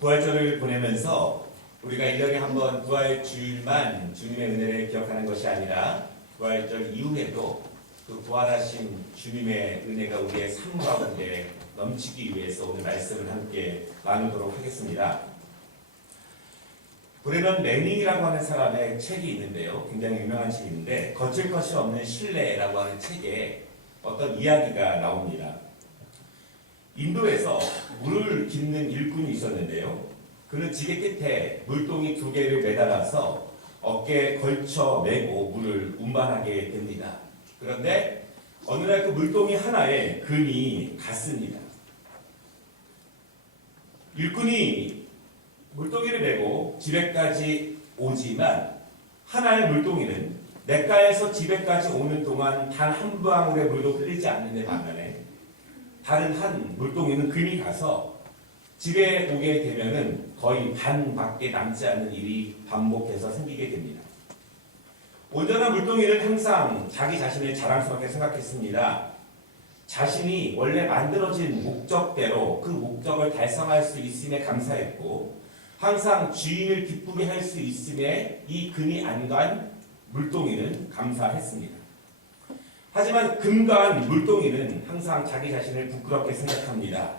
부활절을 보내면서 우리가 1년에 한 번 부활 주일만 주님의 은혜를 기억하는 것이 아니라 부활절 이후에도 그 부활하신 주님의 은혜가 우리의 삶 가운데 넘치기 위해서 오늘 말씀을 함께 나누도록 하겠습니다. 브레넌 매닝이라고 하는 사람의 책이 있는데요. 굉장히 유명한 책인데 거칠 것이 없는 신뢰라고 하는 책에 어떤 이야기가 나옵니다. 인도에서 물을 깃는 일꾼이 있었는데요. 그는 지게 끝에 물동이 2개를 매달아서 어깨에 걸쳐 메고 물을 운반하게 됩니다. 그런데 어느 날 그 물동이 하나에 금이 갔습니다. 일꾼이 물동이를 메고 집에까지 오지만 하나의 물동이는 냇가에서 집에까지 오는 동안 단 한 방울의 물도 흘리지 않는 데 반면에 다른 한 물동이는 금이 가서 집에 오게 되면은 거의 반밖에 남지 않는 일이 반복해서 생기게 됩니다. 온전한 물동이는 항상 자기 자신을 자랑스럽게 생각했습니다. 자신이 원래 만들어진 목적대로 그 목적을 달성할 수 있음에 감사했고 항상 주인을 기쁘게 할 수 있음에 이 금이 안 간 물동이는 감사했습니다. 하지만 금간 물동이는 항상 자기 자신을 부끄럽게 생각합니다.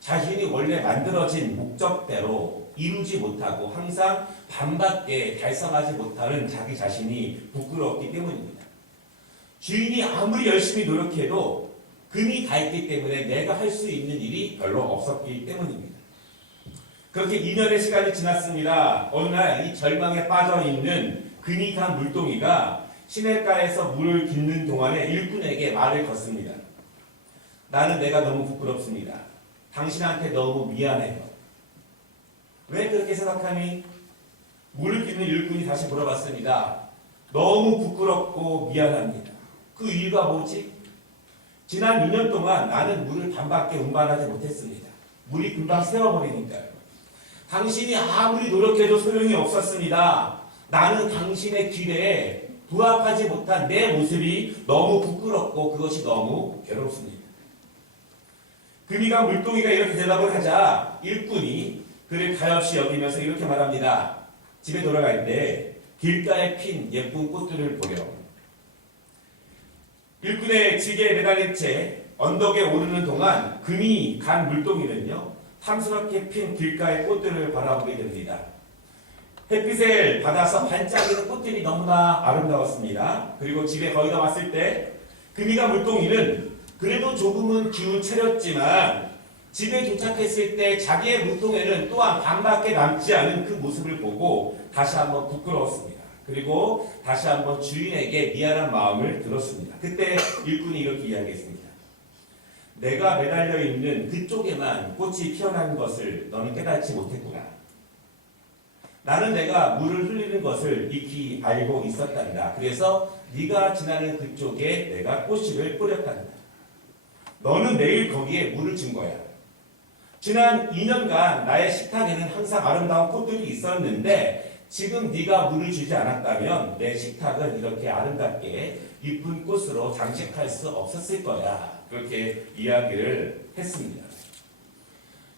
자신이 원래 만들어진 목적대로 이루지 못하고 항상 반밖에 달성하지 못하는 자기 자신이 부끄럽기 때문입니다. 주인이 아무리 열심히 노력해도 금이 가 있기 때문에 내가 할 수 있는 일이 별로 없었기 때문입니다. 그렇게 2년의 시간이 지났습니다. 어느 날 이 절망에 빠져 있는 금이 간 물동이가 시냇가에서 물을 깃는 동안에 일꾼에게 말을 걷습니다. 나는 내가 너무 부끄럽습니다. 당신한테 너무 미안해요. 왜 그렇게 생각하니? 물을 깃는 일꾼이 다시 물어봤습니다. 너무 부끄럽고 미안합니다. 그 이유가 뭐지? 지난 2년 동안 나는 물을 반밖에 운반하지 못했습니다. 물이 금방 새어버리니까요. 당신이 아무리 노력해도 소용이 없었습니다. 나는 당신의 기대에 부합하지 못한 내 모습이 너무 부끄럽고 그것이 너무 괴롭습니다. 금이가 물동이가 이렇게 대답을 하자 일꾼이 그를 가엾이 여기면서 이렇게 말합니다. 집에 돌아갈 때 길가에 핀 예쁜 꽃들을 보려. 일꾼의 지게에 매달린 채 언덕에 오르는 동안 금이 간 물동이는요. 탐스럽게 핀 길가의 꽃들을 바라보게 됩니다. 햇빛을 받아서 반짝이는 꽃들이 너무나 아름다웠습니다. 그리고 집에 거의 다 왔을 때 금이가 물동이는 그래도 조금은 기운 차렸지만 집에 도착했을 때 자기의 물동에는 또한 반밖에 남지 않은 그 모습을 보고 다시 한번 부끄러웠습니다. 그리고 다시 한번 주인에게 미안한 마음을 들었습니다. 그때 일꾼이 이렇게 이야기했습니다. 내가 매달려 있는 그쪽에만 꽃이 피어나는 것을 너는 깨닫지 못했구나. 나는 내가 물을 흘리는 것을 익히 알고 있었단다. 그래서 네가 지나는 그쪽에 내가 꽃씨를 뿌렸단다. 너는 매일 거기에 물을 준 거야. 지난 2년간 나의 식탁에는 항상 아름다운 꽃들이 있었는데 지금 네가 물을 주지 않았다면 내 식탁은 이렇게 아름답게 이쁜 꽃으로 장식할 수 없었을 거야. 그렇게 이야기를 했습니다.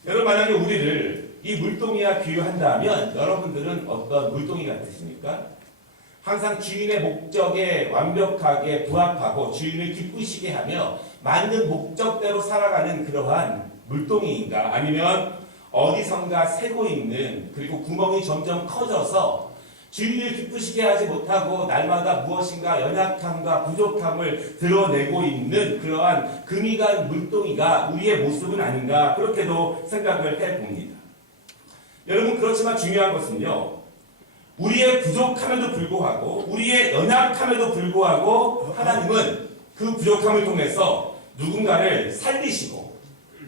여러분 만약에 우리를 이 물동이와 비유한다면 여러분들은 어떤 물동이 같으십니까? 항상 주인의 목적에 완벽하게 부합하고 주인을 기쁘시게 하며 만든 목적대로 살아가는 그러한 물동이인가? 아니면 어디선가 새고 있는 그리고 구멍이 점점 커져서 주인을 기쁘시게 하지 못하고 날마다 무엇인가 연약함과 부족함을 드러내고 있는 그러한 금이 간 물동이가 우리의 모습은 아닌가? 그렇게도 생각을 해봅니다. 여러분 그렇지만 중요한 것은요. 우리의 부족함에도 불구하고 우리의 연약함에도 불구하고 하나님은 그 부족함을 통해서 누군가를 살리시고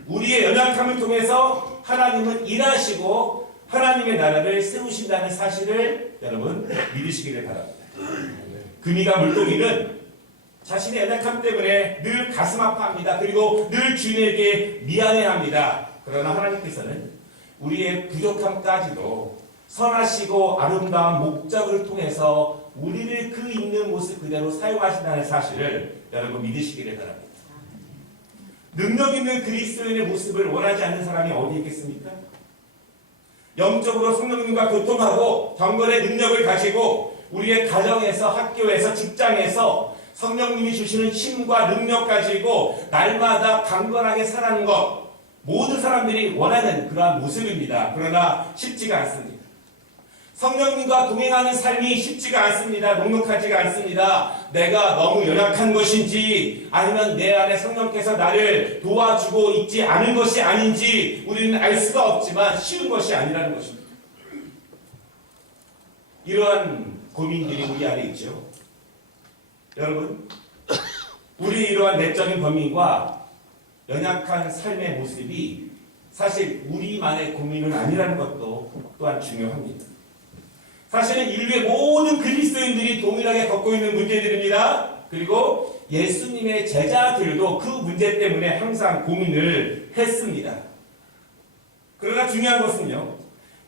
우리의 연약함을 통해서 하나님은 일하시고 하나님의 나라를 세우신다는 사실을 여러분 믿으시기를 바랍니다. 금이가 물동이는 자신의 연약함 때문에 늘 가슴 아파합니다. 그리고 늘 주인에게 미안해합니다. 그러나 하나님께서는 우리의 부족함까지도 선하시고 아름다운 목적을 통해서 우리를 그 있는 모습 그대로 사용하신다는 사실을 여러분 믿으시기를 바랍니다. 능력 있는 그리스도인의 모습을 원하지 않는 사람이 어디 있겠습니까? 영적으로 성령님과 교통하고 경건의 능력을 가지고 우리의 가정에서, 학교에서, 직장에서 성령님이 주시는 힘과 능력 가지고 날마다 강건하게 살아가는 것, 모든 사람들이 원하는 그러한 모습입니다. 그러나 쉽지가 않습니다. 성령님과 동행하는 삶이 쉽지가 않습니다. 녹록하지가 않습니다. 내가 너무 연약한 것인지 아니면 내 안에 성령께서 나를 도와주고 있지 않은 것이 아닌지 우리는 알 수가 없지만 쉬운 것이 아니라는 것입니다. 이러한 고민들이 우리 안에 있죠. 여러분, 우리 이러한 내적인 고민과 연약한 삶의 모습이 사실 우리만의 고민은 아니라는 것도 또한 중요합니다. 사실은 인류의 모든 그리스도인들이 동일하게 겪고 있는 문제들입니다. 그리고 예수님의 제자들도 그 문제 때문에 항상 고민을 했습니다. 그러나 중요한 것은요,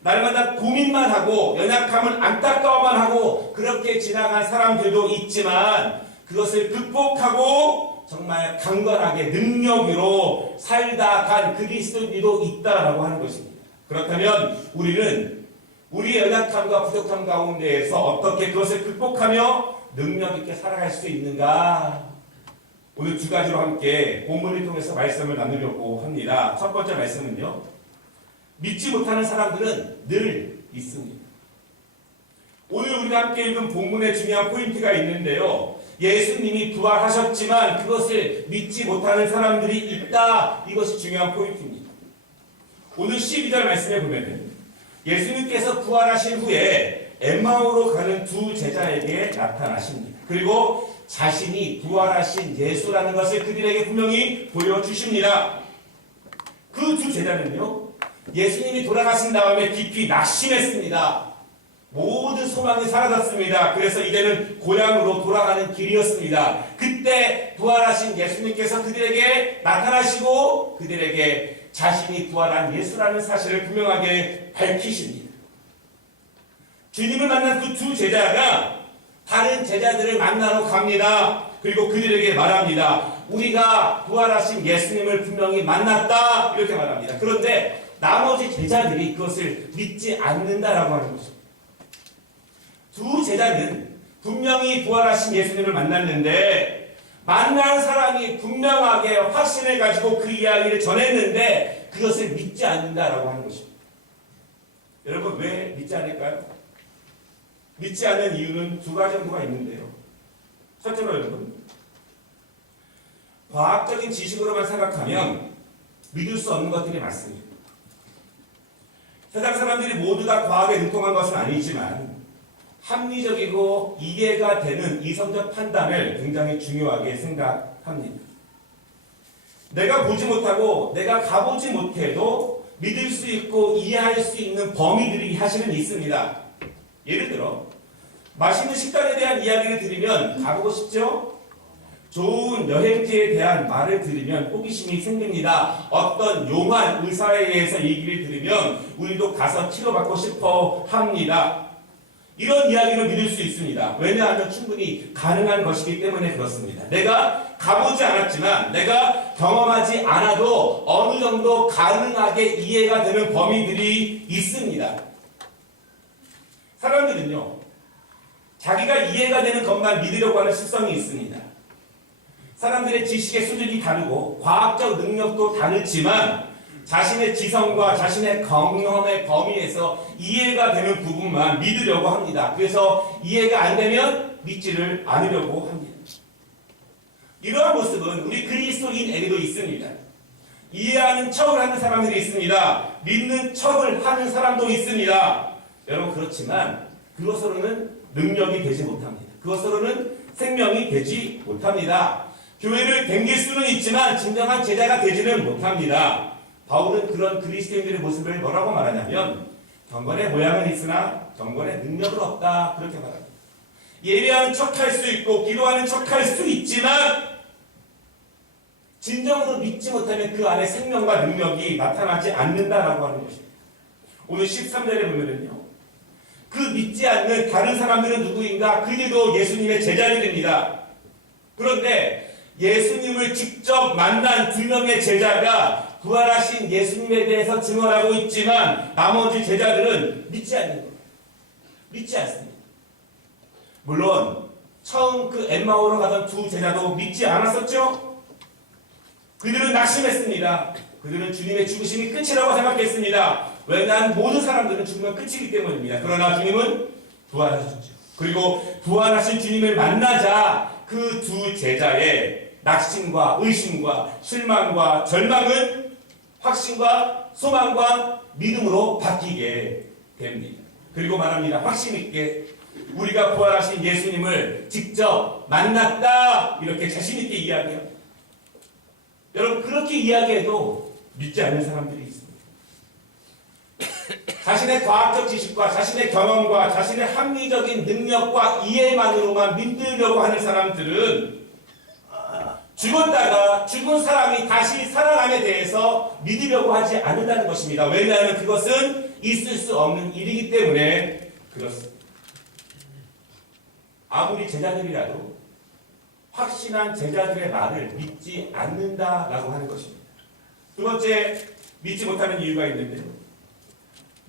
날마다 고민만 하고 연약함을 안타까워만 하고 그렇게 지나간 사람들도 있지만 그것을 극복하고 정말 강건하게 능력으로 살다 간 그리스도인들도 있다라고 하는 것입니다. 그렇다면 우리는 우리의 연약함과 부족함 가운데에서 어떻게 그것을 극복하며 능력 있게 살아갈 수 있는가? 오늘 두 가지로 함께 본문을 통해서 말씀을 나누려고 합니다. 첫 번째 말씀은요, 믿지 못하는 사람들은 늘 있습니다. 오늘 우리가 함께 읽은 본문에 중요한 포인트가 있는데요, 예수님이 부활하셨지만 그것을 믿지 못하는 사람들이 있다. 이것이 중요한 포인트입니다. 오늘 12절 말씀에 보면은 예수님께서 부활하신 후에 엠마오로 가는 두 제자에게 나타나십니다. 그리고 자신이 부활하신 예수라는 것을 그들에게 분명히 보여주십니다. 그 두 제자는요, 예수님이 돌아가신 다음에 깊이 낙심했습니다. 모든 소망이 사라졌습니다. 그래서 이제는 고향으로 돌아가는 길이었습니다. 그때 부활하신 예수님께서 그들에게 나타나시고 그들에게 자신이 부활한 예수라는 사실을 분명하게 밝히십니다. 주님을 만난 그 두 제자가 다른 제자들을 만나러 갑니다. 그리고 그들에게 말합니다. 우리가 부활하신 예수님을 분명히 만났다. 이렇게 말합니다. 그런데 나머지 제자들이 그것을 믿지 않는다라고 하는 것입니다. 두 제자는 분명히 부활하신 예수님을 만났는데 만난 사람이 분명하게 확신을 가지고 그 이야기를 전했는데 그것을 믿지 않는다라고 하는 것입니다. 여러분, 왜 믿지 않을까요? 믿지 않는 이유는 두 가지 정도가 있는데요. 첫째로 여러분, 과학적인 지식으로만 생각하면 믿을 수 없는 것들이 많습니다. 세상 사람들이 모두 다 과학에 능통한 것은 아니지만 합리적이고 이해가 되는 이성적 판단을 굉장히 중요하게 생각합니다. 내가 보지 못하고 내가 가보지 못해도 믿을 수 있고 이해할 수 있는 범위들이 사실은 있습니다. 예를 들어 맛있는 식당에 대한 이야기를 들으면 가보고 싶죠? 좋은 여행지에 대한 말을 들으면 호기심이 생깁니다. 어떤 용한 의사에 대해서 얘기를 들으면 우리도 가서 치료받고 싶어 합니다. 이런 이야기를 믿을 수 있습니다. 왜냐하면 충분히 가능한 것이기 때문에 그렇습니다. 내가 가보지 않았지만 내가 경험하지 않아도 어느 정도 가능하게 이해가 되는 범위들이 있습니다. 사람들은요, 자기가 이해가 되는 것만 믿으려고 하는 습성이 있습니다. 사람들의 지식의 수준이 다르고 과학적 능력도 다르지만 자신의 지성과 자신의 경험의 범위에서 이해가 되는 부분만 믿으려고 합니다. 그래서 이해가 안 되면 믿지를 않으려고 합니다. 이러한 모습은 우리 그리스도인에게도 있습니다. 이해하는 척을 하는 사람들이 있습니다. 믿는 척을 하는 사람도 있습니다. 여러분, 그렇지만 그것으로는 능력이 되지 못합니다. 그것으로는 생명이 되지 못합니다. 교회를 댕길 수는 있지만 진정한 제자가 되지는 못합니다. 바울은 그런 그리스도인들의 모습을 뭐라고 말하냐면 경건의 모양은 있으나 경건의 능력은 없다, 그렇게 말합니다. 예배하는 척할 수 있고 기도하는 척할 수 있지만 진정으로 믿지 못하면 그 안에 생명과 능력이 나타나지 않는다라고 하는 것입니다. 오늘 13절에 보면은요, 그 믿지 않는 다른 사람들은 누구인가? 그들도 예수님의 제자들입니다. 그런데 예수님을 직접 만난 두 명의 제자가 부활하신 예수님에 대해서 증언하고 있지만 나머지 제자들은 믿지 않는 거예요. 믿지 않습니다. 물론 처음 그 엠마오로 가던 두 제자도 믿지 않았었죠. 그들은 낙심했습니다. 그들은 주님의 죽으심이 끝이라고 생각했습니다. 왜냐하면 모든 사람들은 죽으면 끝이기 때문입니다. 그러나 주님은 부활하셨죠. 그리고 부활하신 주님을 만나자 그 두 제자의 낙심과 의심과 실망과 절망은 확신과 소망과 믿음으로 바뀌게 됩니다. 그리고 말합니다. 확신 있게 우리가 부활하신 예수님을 직접 만났다 이렇게 자신 있게 이야기합니다. 여러분 그렇게 이야기해도 믿지 않는 사람들이 있습니다. 자신의 과학적 지식과 자신의 경험과 자신의 합리적인 능력과 이해만으로만 믿으려고 하는 사람들은 죽었다가 죽은 사람이 다시 살아남에 대해서 믿으려고 하지 않는다는 것입니다. 왜냐하면 그것은 있을 수 없는 일이기 때문에 그렇습니다. 아무리 제자들이라도 확신한 제자들의 말을 믿지 않는다라고 하는 것입니다. 두 번째, 믿지 못하는 이유가 있는데요.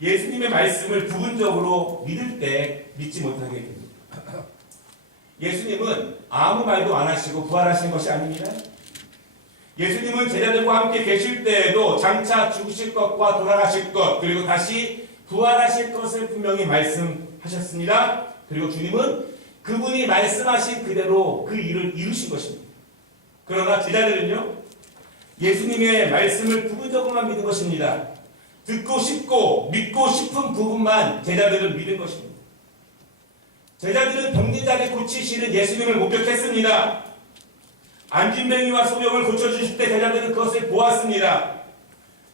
예수님의 말씀을 부분적으로 믿을 때 믿지 못하게 됩니다. 예수님은 아무 말도 안 하시고 부활하신 것이 아닙니다. 예수님은 제자들과 함께 계실 때에도 장차 죽으실 것과 돌아가실 것 그리고 다시 부활하실 것을 분명히 말씀하셨습니다. 그리고 주님은 그분이 말씀하신 그대로 그 일을 이루신 것입니다. 그러나 제자들은요, 예수님의 말씀을 부분적으로만 믿은 것입니다. 듣고 싶고 믿고 싶은 부분만 제자들은 믿은 것입니다. 제자들은 병든 자를 고치시는 예수님을 목격했습니다. 안진뱅이와 소병을 고쳐주실 때 제자들은 그것을 보았습니다.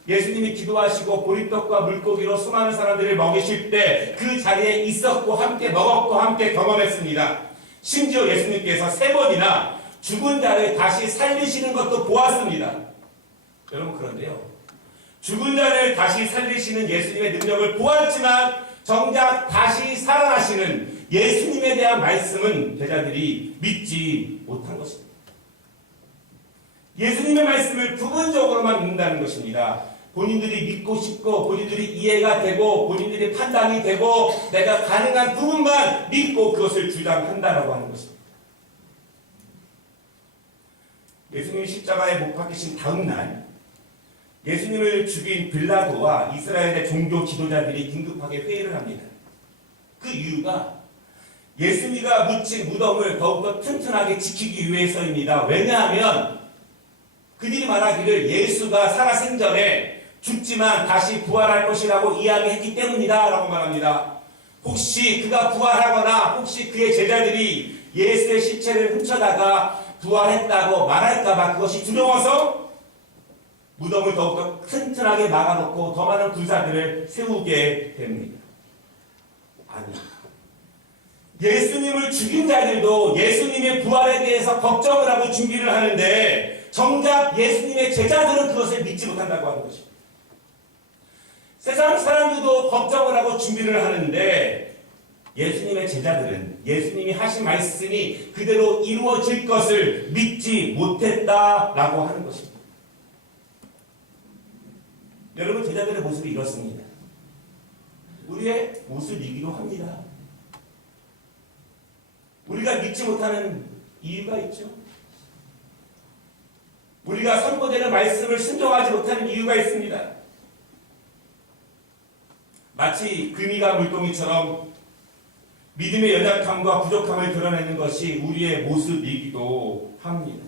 예수님이 기도하시고 보리떡과 물고기로 수많은 사람들을 먹이실 때 그 자리에 있었고 함께 먹었고 함께 경험했습니다. 심지어 예수님께서 3번이나 죽은 자를 다시 살리시는 것도 보았습니다. 여러분 그런데요, 죽은 자를 다시 살리시는 예수님의 능력을 보았지만 정작 다시 살아나시는 예수님에 대한 말씀은 제자들이 믿지 못한 것입니다. 예수님의 말씀을 부분적으로만 믿는다는 것입니다. 본인들이 믿고 싶고 본인들이 이해가 되고 본인들이 판단이 되고 내가 가능한 부분만 믿고 그것을 주장한다라고 하는 것입니다. 예수님이 십자가에 못 박히신 다음 날 예수님을 죽인 빌라도와 이스라엘의 종교 지도자들이 긴급하게 회의를 합니다. 그 이유가 예수님과 묻힌 무덤을 더욱더 튼튼하게 지키기 위해서입니다. 왜냐하면 그들이 말하기를 예수가 살아생전에 죽지만 다시 부활할 것이라고 이야기했기 때문이다 라고 말합니다. 혹시 그가 부활하거나 혹시 그의 제자들이 예수의 시체를 훔쳐다가 부활했다고 말할까봐 그것이 두려워서 무덤을 더욱더 튼튼하게 막아놓고 더 많은 군사들을 세우게 됩니다. 아니, 예수님을 죽인 자들도 예수님의 부활에 대해서 걱정을 하고 준비를 하는데 정작 예수님의 제자들은 그것을 믿지 못한다고 하는 것입니다. 세상 사람들도 걱정을 하고 준비를 하는데 예수님의 제자들은 예수님이 하신 말씀이 그대로 이루어질 것을 믿지 못했다라고 하는 것입니다. 여러분 제자들의 모습이 이렇습니다. 우리의 모습이기도 합니다. 우리가 믿지 못하는 이유가 있죠. 우리가 선포되는 말씀을 순종하지 못하는 이유가 있습니다. 마치 금이가 물동이처럼 믿음의 연약함과 부족함을 드러내는 것이 우리의 모습이기도 합니다.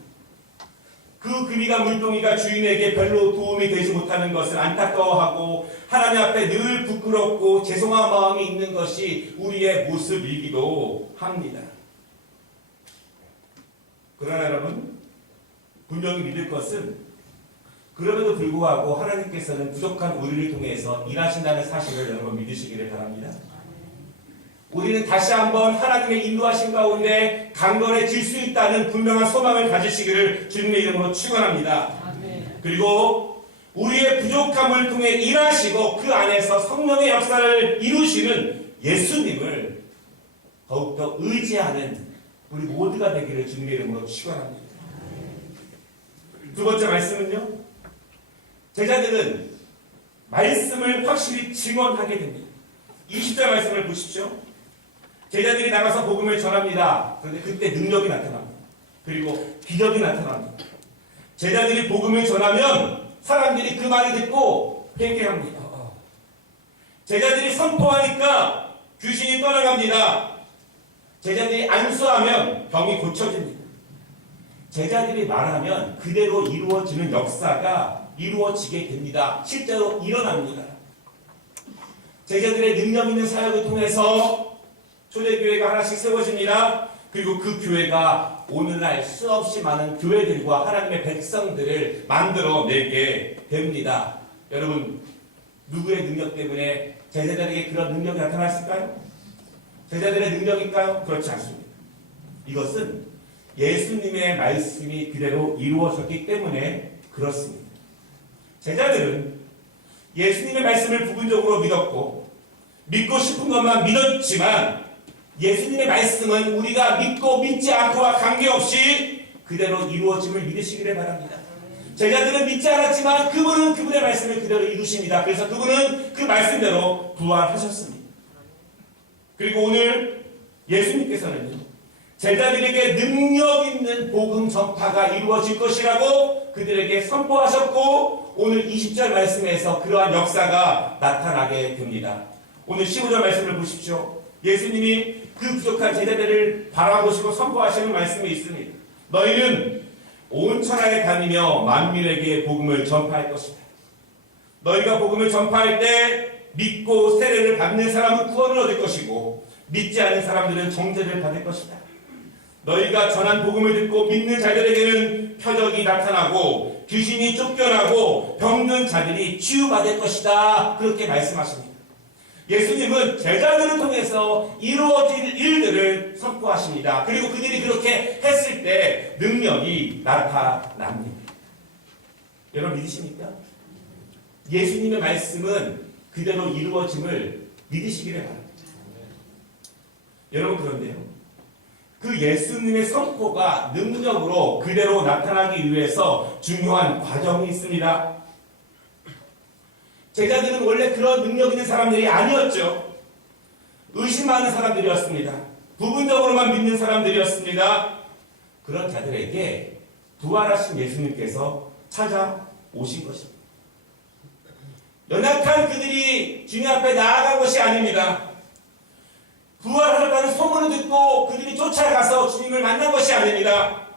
그 금이가 물동이가 주인에게 별로 도움이 되지 못하는 것을 안타까워하고 하나님 앞에 늘 부끄럽고 죄송한 마음이 있는 것이 우리의 모습이기도 합니다. 그러나 여러분 분명히 믿을 것은 그럼에도 불구하고 하나님께서는 부족한 우리를 통해서 일하신다는 사실을 여러분 믿으시기를 바랍니다. 우리는 다시 한번 하나님의 인도하신 가운데 강건해질 수 있다는 분명한 소망을 가지시기를 주님의 이름으로 축원합니다. 그리고 우리의 부족함을 통해 일하시고 그 안에서 성령의 역사를 이루시는 예수님을 더욱더 의지하는 우리 모두가 되기를 주님의 이름으로 축원합니다. 두 번째 말씀은요. 제자들은 말씀을 확실히 증언하게 됩니다. 20절 말씀을 보십시오. 제자들이 나가서 복음을 전합니다. 그런데 그때 능력이 나타납니다. 그리고 기적이 나타납니다. 제자들이 복음을 전하면 사람들이 그 말을 듣고 회개합니다. 제자들이 선포하니까 귀신이 떠나갑니다. 제자들이 안수하면 병이 고쳐집니다. 제자들이 말하면 그대로 이루어지는 역사가 이루어지게 됩니다. 실제로 일어납니다. 제자들의 능력 있는 사역을 통해서 초대교회가 하나씩 세워집니다. 그리고 그 교회가 오늘날 수없이 많은 교회들과 하나님의 백성들을 만들어내게 됩니다. 여러분, 누구의 능력 때문에 제자들에게 그런 능력이 나타났을까요? 제자들의 능력일까요? 그렇지 않습니다. 이것은 예수님의 말씀이 그대로 이루어졌기 때문에 그렇습니다. 제자들은 예수님의 말씀을 부분적으로 믿었고 믿고 싶은 것만 믿었지만 예수님의 말씀은 우리가 믿고 믿지 않고와 관계없이 그대로 이루어짐을 믿으시기를 바랍니다. 제자들은 믿지 않았지만 그분은 그분의 말씀을 그대로 이루십니다. 그래서 그분은 그 말씀대로 부활하셨습니다. 그리고 오늘 예수님께서는요, 제자들에게 능력 있는 복음 전파가 이루어질 것이라고 그들에게 선포하셨고 오늘 20절 말씀에서 그러한 역사가 나타나게 됩니다. 오늘 15절 말씀을 보십시오. 예수님이 그 부족한 제자들을 바라보시고 선포하시는 말씀이 있습니다. 너희는 온 천하에 다니며 만민에게 복음을 전파할 것이다. 너희가 복음을 전파할 때 믿고 세례를 받는 사람은 구원을 얻을 것이고 믿지 않는 사람들은 정죄를 받을 것이다. 너희가 전한 복음을 듣고 믿는 자들에게는 표적이 나타나고 귀신이 쫓겨나고 병든 자들이 치유받을 것이다. 그렇게 말씀하십니다. 예수님은 제자들을 통해서 이루어질 일들을 선포하십니다. 그리고 그들이 그렇게 했을 때 능력이 나타납니다. 여러분 믿으십니까? 예수님의 말씀은 그대로 이루어짐을 믿으시기를 바랍니다. 여러분 그런데요, 그 예수님의 선포가 능력으로 그대로 나타나기 위해서 중요한 과정이 있습니다. 제자들은 원래 그런 능력 있는 사람들이 아니었죠. 의심하는 사람들이었습니다. 부분적으로만 믿는 사람들이었습니다. 그런 자들에게 부활하신 예수님께서 찾아오신 것입니다. 연약한 그들이 주님 앞에 나아간 것이 아닙니다. 부활하셨다는 소문을 듣고 그들이 쫓아가서 주님을 만난 것이 아닙니다.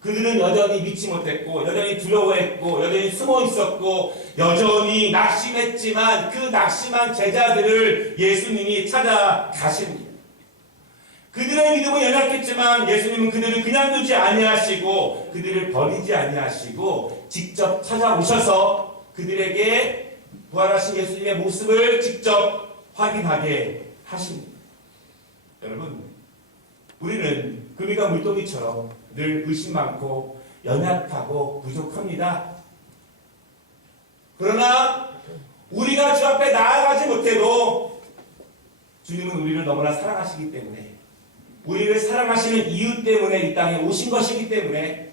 그들은 여전히 믿지 못했고 여전히 두려워했고 여전히 숨어 있었고 여전히 낙심했지만 그 낙심한 제자들을 예수님이 찾아가십니다. 그들의 믿음은 연약했지만 예수님은 그들을 그냥 두지 아니하시고 그들을 버리지 아니하시고 직접 찾아오셔서 그들에게 부활하신 예수님의 모습을 직접 확인하게 하십니다. 여러분, 우리는 금이가 물동이처럼 늘 의심 많고 연약하고 부족합니다. 그러나 우리가 주 앞에 나아가지 못해도 주님은 우리를 너무나 사랑하시기 때문에 우리를 사랑하시는 이유 때문에 이 땅에 오신 것이기 때문에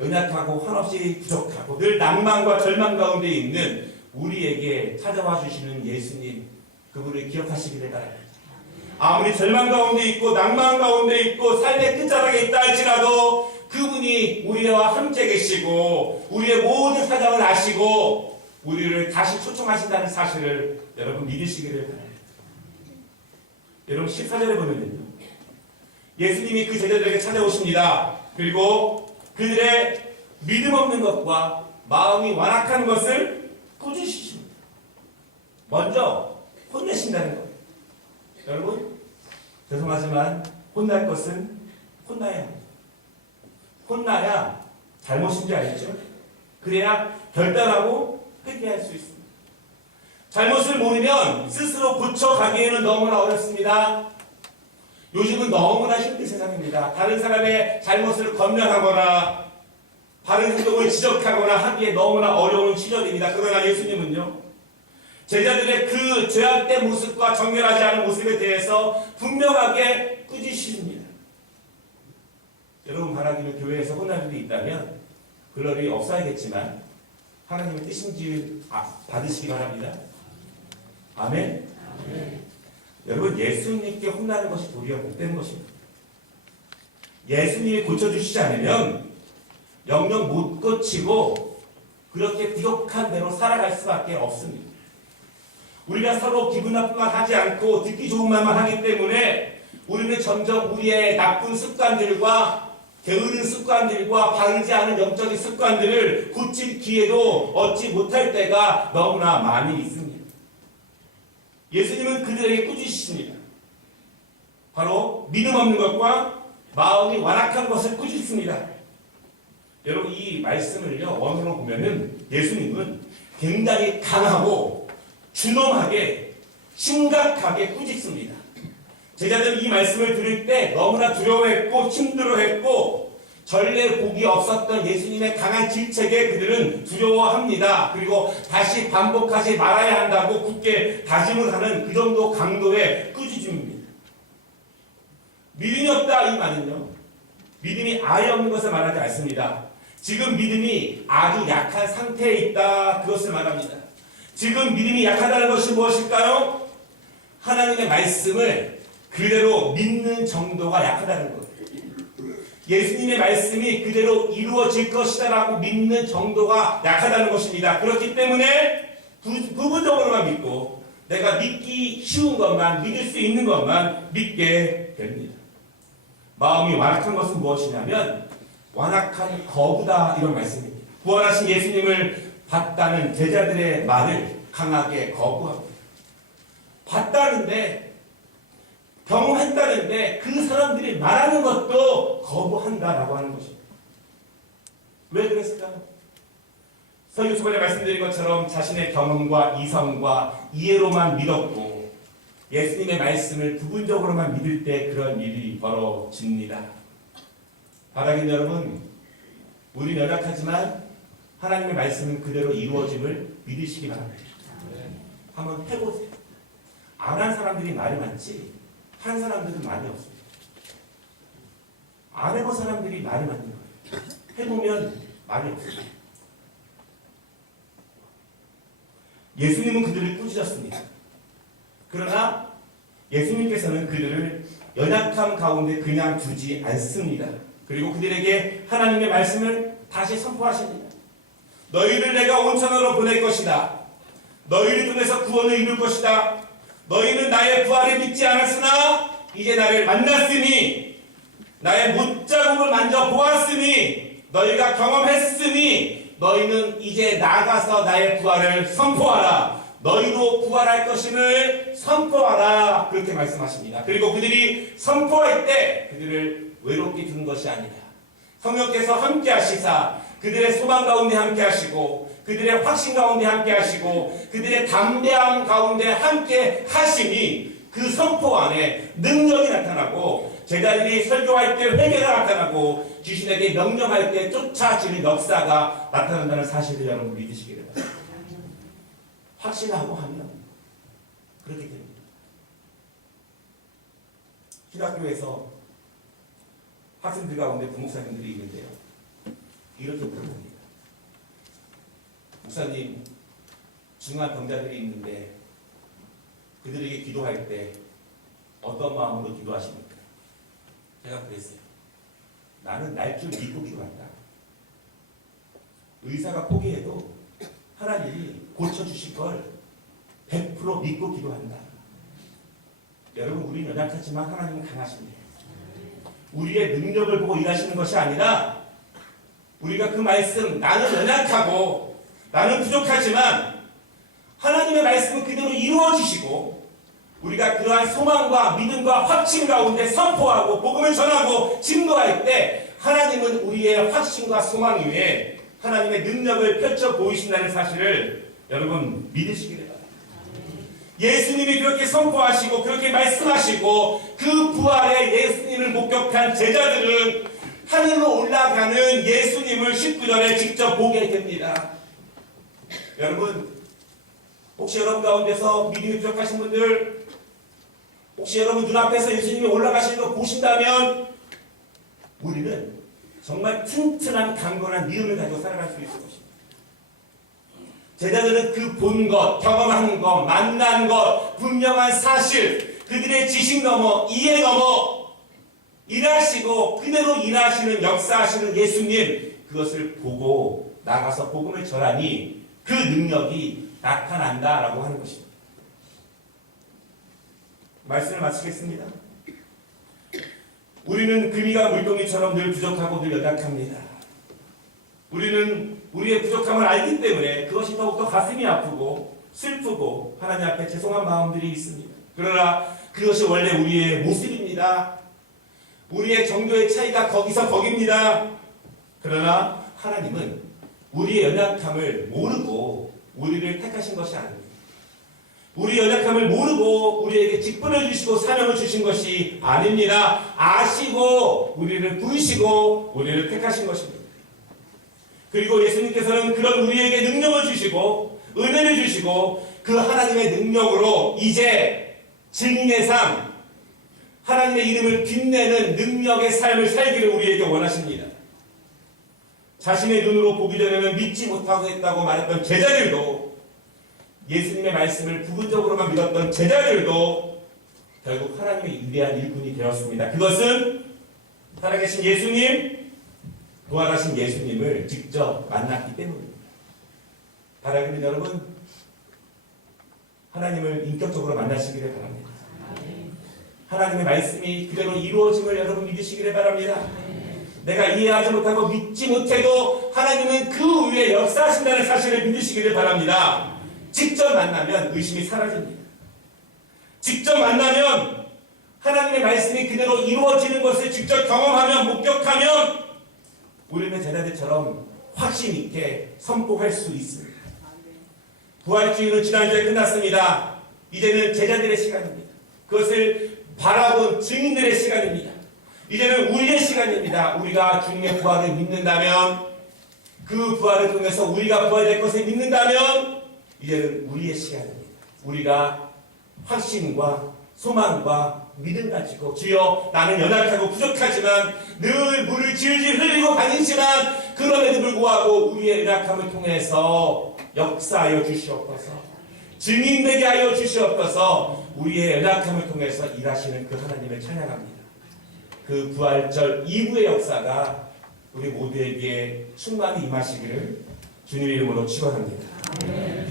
연약하고 한없이 부족하고 늘 낭만과 절망 가운데 있는 우리에게 찾아와 주시는 예수님, 그분을 기억하시기를 바랍니다. 아무리 절망 가운데 있고 낭만 가운데 있고 삶의 끝자락에 있다 할지라도 그분이 우리와 함께 계시고 우리의 모든 사정을 아시고 우리를 다시 초청하신다는 사실을 여러분 믿으시기를 바랍니다. 여러분 14절에 보면요, 예수님이 그 제자들에게 찾아오십니다. 그리고 그들의 믿음 없는 것과 마음이 완악한 것을 꾸짖으십니다. 먼저 혼내신다는 거예요. 여러분, 죄송하지만 혼날 것은 혼나야 합니다. 혼나야 잘못인지 알죠? 그래야 결단하고 회개할 수 있습니다. 잘못을 모르면 스스로 고쳐가기에는 너무나 어렵습니다. 요즘은 너무나 힘든 세상입니다. 다른 사람의 잘못을 건면하거나 바른 행동을 지적하거나 하기에 너무나 어려운 시절입니다. 그러나 예수님은요, 제자들의 그 죄악된 모습과 정결하지 않은 모습에 대해서 분명하게 꾸짖으십니다. 여러분 바라기는 교회에서 혼날 일이 있다면 그럴 일이 없어야겠지만 하나님의 뜻인지 받으시기 바랍니다. 아멘. 여러분, 예수님께 혼나는 것이 도리어 못되는 것입니다. 예수님이 고쳐주시지 않으면 영영 못 고치고 그렇게 부족한 대로 살아갈 수밖에 없습니다. 우리가 서로 기분 나쁜 말 하지 않고 듣기 좋은 말만 하기 때문에 우리는 점점 우리의 나쁜 습관들과 게으른 습관들과 바르지 않은 영적인 습관들을 고칠 기회도 얻지 못할 때가 너무나 많이 있습니다. 예수님은 그들에게 꾸짖으십니다. 바로 믿음 없는 것과 마음이 완악한 것을 꾸짖습니다. 여러분, 이 말씀을요, 원어로 보면은 예수님은 굉장히 강하고 준엄하게 심각하게 꾸짖습니다. 제자들은 이 말씀을 들을 때 너무나 두려워했고 힘들어했고 전례 복이 없었던 예수님의 강한 질책에 그들은 두려워합니다. 그리고 다시 반복하지 말아야 한다고 굳게 다짐을 하는 그 정도 강도의 꾸짖음입니다. 믿음이 없다 이 말은요, 믿음이 아예 없는 것을 말하지 않습니다. 지금 믿음이 아주 약한 상태에 있다, 그것을 말합니다. 지금 믿음이 약하다는 것이 무엇일까요? 하나님의 말씀을 그대로 믿는 정도가 약하다는 것. 예수님의 말씀이 그대로 이루어질 것이다라고 믿는 정도가 약하다는 것입니다. 그렇기 때문에 부분적으로만 믿고 내가 믿기 쉬운 것만, 믿을 수 있는 것만 믿게 됩니다. 마음이 완악한 것은 무엇이냐면 완악한 거부다, 이런 말씀입니다. 구원하신 예수님을 봤다는 제자들의 말을 강하게 거부합니다. 봤다는데, 경험했다는데 그 사람들이 말하는 것도 거부한다라고 하는 것입니다. 왜 그랬을까요? 설교 초반에 말씀드린 것처럼 자신의 경험과 이성과 이해로만 믿었고 예수님의 말씀을 부분적으로만 믿을 때 그런 일이 벌어집니다. 바라긴 여러분, 우리 연약하지만 하나님의 말씀은 그대로 이루어짐을 믿으시기 바랍니다. 한번 해보세요. 안 한 사람들이 말이 많지 한 사람들은 말이 없습니다. 안 해본 사람들이 말이 많은 거예요. 해보면 말이 없습니다. 예수님은 그들을 꾸짖었습니다. 그러나 예수님께서는 그들을 연약함 가운데 그냥 두지 않습니다. 그리고 그들에게 하나님의 말씀을 다시 선포하십니다. 너희를 내가 온천으로 보낼 것이다. 너희를 통해서 구원을 이룰 것이다. 너희는 나의 부활을 믿지 않았으나 이제 나를 만났으니 나의 못자국을 만져보았으니 너희가 경험했으니 너희는 이제 나가서 나의 부활을 선포하라. 너희도 부활할 것임을 선포하라. 그렇게 말씀하십니다. 그리고 그들이 선포할 때 그들을 외롭게 두는 것이 아니다. 성령께서 함께 하시사 그들의 소망 가운데 함께 하시고 그들의 확신 가운데 함께 하시고 그들의 담대함 가운데 함께 하시니 그 선포 안에 능력이 나타나고 제자들이 설교할 때 회개가 나타나고 귀신에게 명령할 때 쫓아지는 역사가 나타난다는 사실을 여러분 믿으시기 바랍니다. 확신하고 하면 그렇게 됩니다. 신학교에서 학생들 가운데 부목사님들이 있는데요. 이렇게 물어봅니다. 목사님, 중한 병자들이 있는데 그들에게 기도할 때 어떤 마음으로 기도하십니까? 제가 그랬어요. 나는 날 줄 믿고 기도한다. 의사가 포기해도 하나님이 고쳐주실 걸 100% 믿고 기도한다. 여러분, 우리는 연약하지만 하나님은 강하십니다. 우리의 능력을 보고 일하시는 것이 아니라 우리가 그 말씀, 나는 연약하고 나는 부족하지만 하나님의 말씀은 그대로 이루어지시고 우리가 그러한 소망과 믿음과 확신 가운데 선포하고 복음을 전하고 증거할 때 하나님은 우리의 확신과 소망 위에 하나님의 능력을 펼쳐 보이신다는 사실을 여러분 믿으시기 바랍니다. 예수님이 그렇게 선포하시고 그렇게 말씀하시고 그 부활의 예수님을 목격한 제자들은 하늘로 올라가는 예수님을 19절에 직접 보게 됩니다. 여러분, 혹시 여러분 가운데서 믿음이 부족하신 분들, 혹시 여러분 눈앞에서 예수님이 올라가시는 거 보신다면 우리는 정말 튼튼한 강건한 믿음을 가지고 살아갈 수 있을 것입니다. 제자들은 그 본 것, 경험한 것, 만난 것, 분명한 사실, 그들의 지식 넘어, 이해 넘어 일하시고 그대로 일하시는, 역사하시는 예수님, 그것을 보고 나가서 복음을 전하니 그 능력이 나타난다라고 하는 것입니다. 말씀을 마치겠습니다. 우리는 금이가 물동이처럼 늘 부족하고 늘 연약합니다. 우리는 우리의 부족함을 알기 때문에 그것이 더욱더 가슴이 아프고 슬프고 하나님 앞에 죄송한 마음들이 있습니다. 그러나 그것이 원래 우리의 모습입니다. 우리의 정도의 차이가 거기서 거깁니다. 그러나 하나님은 우리의 연약함을 모르고 우리를 택하신 것이 아닙니다. 우리 연약함을 모르고 우리에게 직분을 주시고 사명을 주신 것이 아닙니다. 아시고 우리를 부르시고 우리를 택하신 것입니다. 그리고 예수님께서는 그런 우리에게 능력을 주시고 은혜를 주시고 그 하나님의 능력으로 이제 증인의 삶, 하나님의 이름을 빛내는 능력의 삶을 살기를 우리에게 원하십니다. 자신의 눈으로 보기 전에는 믿지 못하고 했다고 말했던 제자들도, 예수님의 말씀을 부분적으로만 믿었던 제자들도 결국 하나님의 위대한 일꾼이 되었습니다. 그것은 살아계신 예수님, 부활하신 예수님을 직접 만났기 때문입니다. 바라기는 여러분, 하나님을 인격적으로 만나시기를 바랍니다. 하나님의 말씀이 그대로 이루어짐을 여러분 믿으시기를 바랍니다. 내가 이해하지 못하고 믿지 못해도 하나님은 그 위에 역사하신다는 사실을 믿으시기를 바랍니다. 직접 만나면 의심이 사라집니다. 직접 만나면 하나님의 말씀이 그대로 이루어지는 것을 직접 경험하면, 목격하면 우리는 제자들처럼 확신 있게 선포할 수 있습니다. 부활주의는 지난주에 끝났습니다. 이제는 제자들의 시간입니다. 그것을 바라본 증인들의 시간입니다. 이제는 우리의 시간입니다. 우리가 주님의 부활을 믿는다면, 그 부활을 통해서 우리가 부활될 것을 믿는다면 이제는 우리의 시간입니다. 우리가 확신과 소망과 믿음 가지고, 주여 나는 연약하고 부족하지만 늘 물을 질질 흘리고 다니지만 그럼에도 불구하고 우리의 연약함을 통해서 역사하여 주시옵소서. 증인되게 하여 주시옵소서. 우리의 연약함을 통해서 일하시는 그 하나님을 찬양합니다. 그 부활절 이후의 역사가 우리 모두에게 충만히 임하시기를 주님의 이름으로 축원합니다.